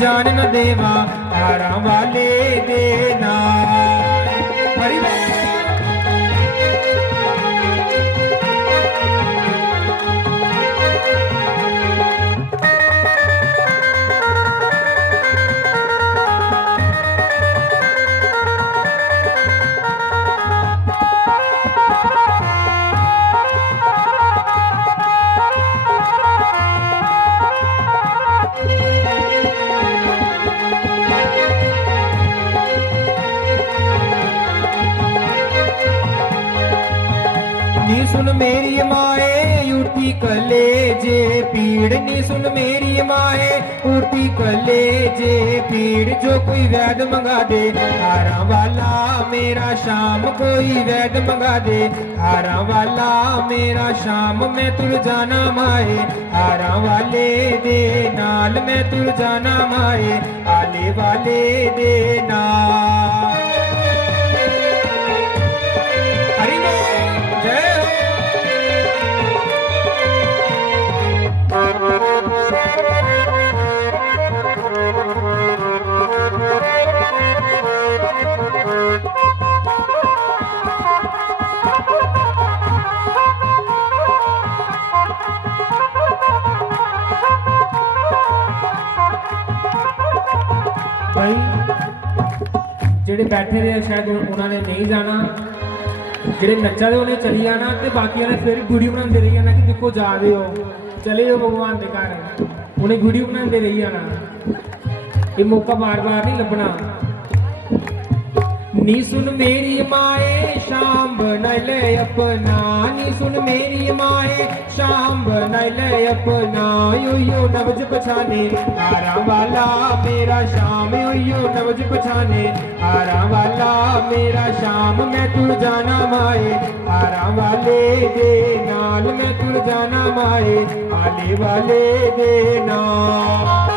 जान न देवा हारा वाले दे नाल। हरि बोल। नी सुन मेरी माए उठी कलेजे पीड़, नी सुन मेरी माए उठी कलेजे पीड़। जो कोई वैद मंगा दे हारा वाला मेरा शाम, कोई वैद मंगा दे हारा वाला मेरा शाम। मैं तुर जाना माए हारा वाले दे नाल, मैं तुर जाना माए आले वाले दे नाल। हरि बोल जय हो। भाई जेडे बैठे रहे शायद उन्होंने नहीं जाना, जेडे नचा दे उन्हें चली जाना, तो बाकी ने फिर वीडियो बनाते रही जाना कि देखो जा रहे हो, चले हो भगवान के घर, उन्हें वीडियो बनाते रही जाना। ये मौका बार बार नहीं लभना। नी सुन मेरी माए शाम बना ले अपना, नी सुन मेरी माए शाम बना ले अपना। यो नवज पछाने हारा वाला मेरा शाम, यो नवज पछाने हारा वाला मेरा शाम। मैं तुर जाना माए हारा वाले दे नाल, मैं तुर जाना माए आले वाले दे नाल।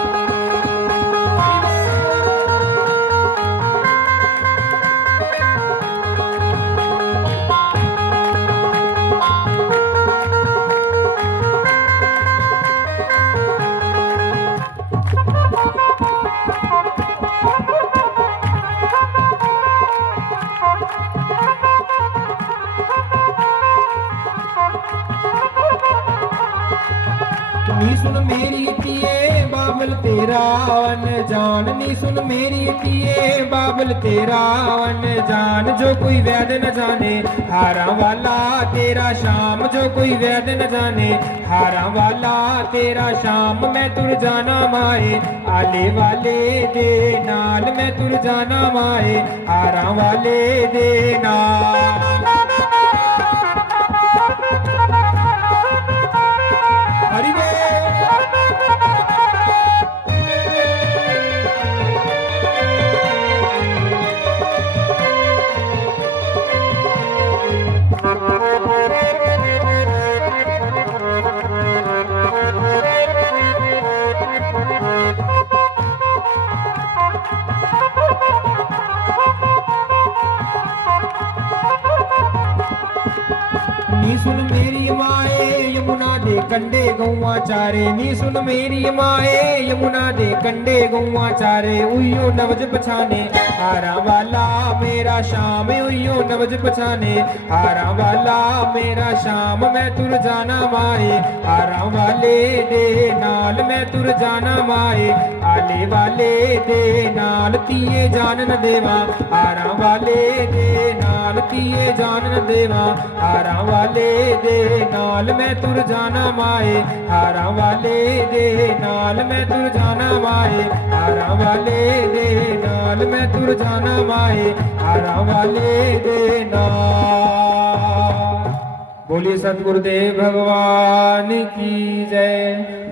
नी सुन मेरी पिए बाबल तेरा अनजान, नी सुन मेरी पिए बाबल तेरा अनजान। जो कोई वैद न जाने हारा वाला तेरा शाम, जो कोई वैद न जाने हारा वाला तेरा शाम। मैं तुर जाना माए आले वाले दे नाल, मैं तुर जाना माए हारा वाले दे नाल। हरि बोल। नी सुन मेरी माए यमुना दे कंडे गौआ चारे, नी सुन मेरी माए यमुना दे कंडे गौआ चारे। उयो नवज पछाने हारा वाला मेरा शाम, उयो नवज पछाने हारा वाला मेरा शाम। मैं तुर जाना माए हारा वाले दे नाल, मैं तुर जाना माए आले वाले दे नाल। तीए जान न देवा हारा वाले दे नाल, तीए जान न देवा हारा वाले दे नाल। मैं तुर जाना माए हारा वाले दे नाल, मैं तुर जाना माए हारा वाले दे नाल। मैं तुर जाना माए हारा वाले दे नाल। बोलिए सतगुरुदेव भगवान की जय।